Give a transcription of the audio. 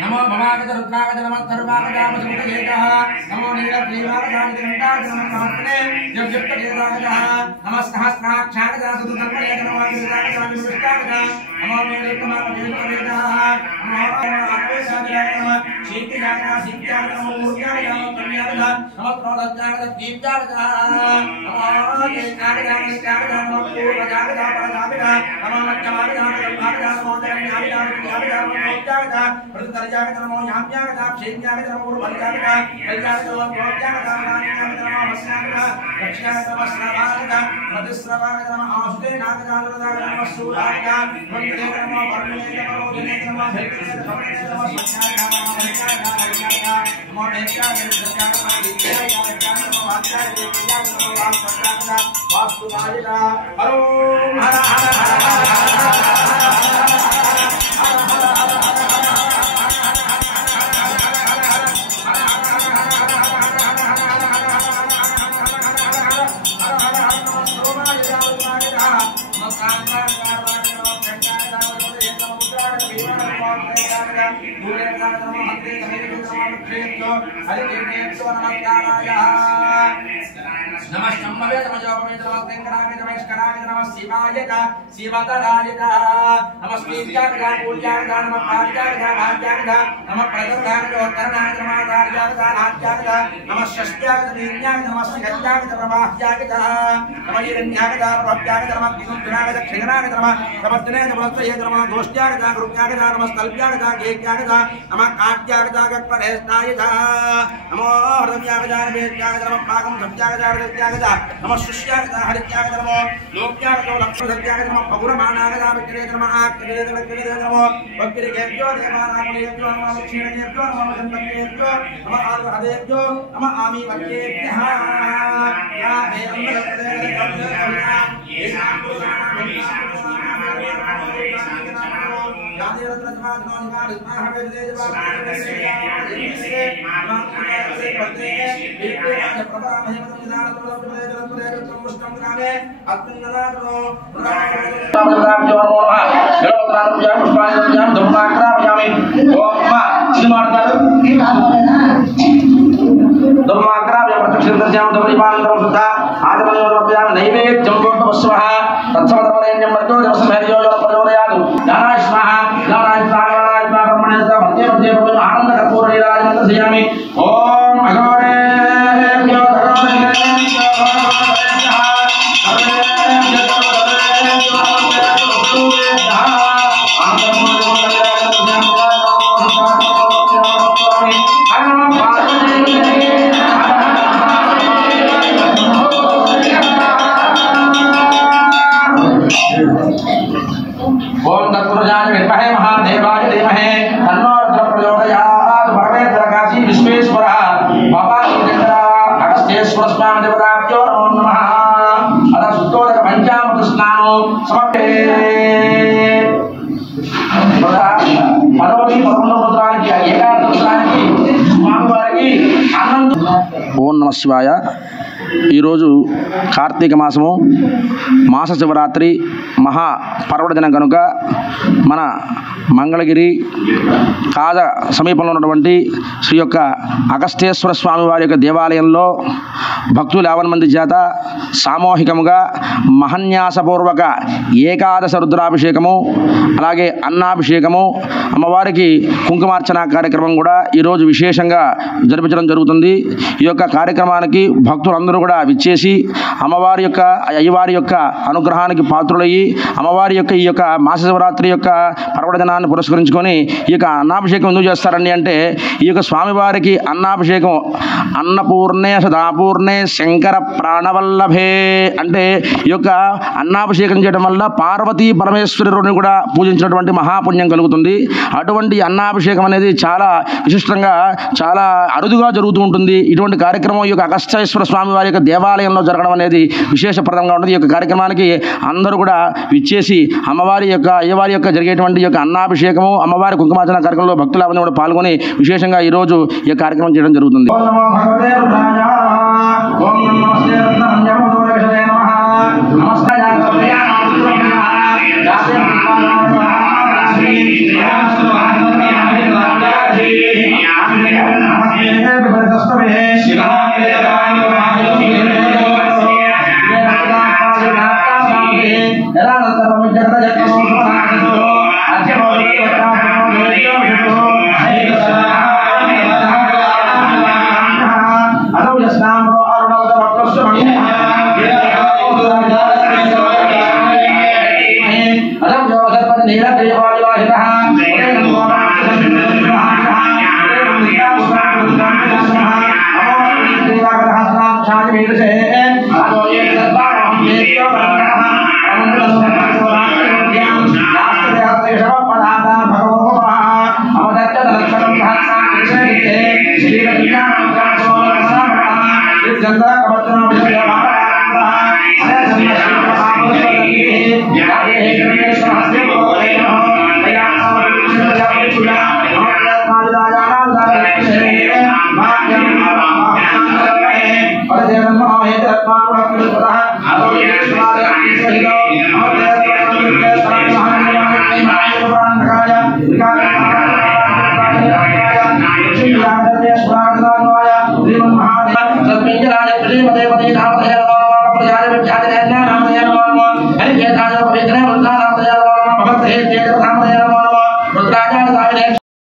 नमो भवागत रुद्रागत नमः सर्वागत आमसुतयेतः नमो नीलग्रीवागत नमः जगजप्त देवागतः नमः सहस्राक्षागत सुतर्पणेत नमः विष्टागत विष्टागत नमो मेरुतमः वेदवेदः नमो आत्मेशागत नमः शीतयागत सीत्यागत नमो मूर्त्यागत कन्यागत नमः प्रोदजागत दीप्यागत नमो तेजागत नित्यागत नमो पूर्वजागत परजागत नमो मध्यमागत नमो नमो जागत नमो याम्यागत क्षेम्यागत नमो पूर्वजागत कल्यागत नमो प्रोत्यागत नान्यागत नमो वस्यागत दक्षिणागत नमो श्रवागत प्रतिश्रवागत नमो आसुतेनागत अनुरागत नमो सूरागत वन्दे नमो वर्णने नमो दिने नमो भेटने नमो सत्यागत नमो नेत्यागत सत्यागत विद्यागत नमो वाचागत विद्यागत नमो वासुदागत वास्तुदायिका ओम हर हर नमः शम्भवे नमः जोगवे नमः वेंकटाय नमः स्कराय नमः शिवाय शिवतराय नमः स्त्रीजाय पूज्याय नमः पार्याय भाग्याय नमः प्रदोषाय उत्तरणाय नमः दार्याय राज्याय नमः षष्ट्याय नीन्याय नमः सिगत्याय प्रवाह्याय नमः हिरण्याय प्रव्याय नमः विनुद्राय क्षीणाय नमः समस्तने नमस्ते नमः गोष्ठ्याय गुरुज्ञाय नमः स्थल्प्याय गेज्ञाय नमः काट्याय गत्परेष्ठाय नमो हृदयाय वेद्याय नमः पाकं सत्याय नमः शुष्याय हरित्याय नमो लोक्याय लक्ष्मणसत्याय नमः पौरमानाय नमः आक्रिये नमः वक्रिकेभ्यो देवानामुनेभ्यो नमः दक्षिणेभ्यो नमः गणपतेभ्यो नमः आर्वहदेभ्यो नमः आमी वक्रेभ्यः या हे ఓం నమః శివాయ. ఈరోజు కార్తీక మాసము మాస శివరాత్రి మహా పర్వదినం కనుక మన మంగళగిరి కాజ సమీపంలో ఉన్నటువంటి శ్రీ యొక్క అగస్త్యేశ్వర స్వామి వారి యొక్క దేవాలయంలో భక్తులు 50 మంది చేత సామూహికముగా మహన్యాసపూర్వక ఏకాదశ రుద్రాభిషేకము, అలాగే అన్నాభిషేకము, అమ్మవారికి కుంకుమార్చన కార్యక్రమం కూడా ఈరోజు విశేషంగా జరిపించడం జరుగుతుంది. ఈ యొక్క కార్యక్రమానికి భక్తులందరూ కూడా విచ్చేసి అమ్మవారి యొక్క అయ్యవారి యొక్క అనుగ్రహానికి పాత్రులయ్యి అమ్మవారి యొక్క ఈ యొక్క మాస శివరాత్రి యొక్క పర్వదినాన్ని పర్వదినాన్ని పురస్కరించుకొని ఈ యొక్క అన్నాభిషేకం ఎందుకు చేస్తారండి అంటే ఈ యొక్క స్వామివారికి అన్నాభిషేకం అన్నపూర్ణే సదాపూర్ణే శంకర ప్రాణవల్లభే అంటే ఈ యొక్క అన్నాభిషేకం చేయడం వల్ల పార్వతీ పరమేశ్వరుని కూడా పూజించినటువంటి మహాపుణ్యం కలుగుతుంది. అటువంటి అన్నాభిషేకం అనేది చాలా విశిష్టంగా చాలా అరుదుగా జరుగుతూ ఉంటుంది. ఇటువంటి కార్యక్రమం ఈ యొక్క అగస్త్యేశ్వర స్వామి వారి యొక్క దేవాలయంలో జరగడం అనేది విశేషప్రదంగా ఉంటుంది. ఈ యొక్క కార్యక్రమానికి అందరూ కూడా విచ్చేసి అయ్యవారి యొక్క జరిగేటువంటి ఈ యొక్క అన్నాభిషేకము అమ్మవారి కుంకుమార్చన కార్యక్రమంలో భక్తులందరూ కూడా పాల్గొని విశేషంగా ఈరోజు ఈ కార్యక్రమం చేయడం జరుగుతుంది.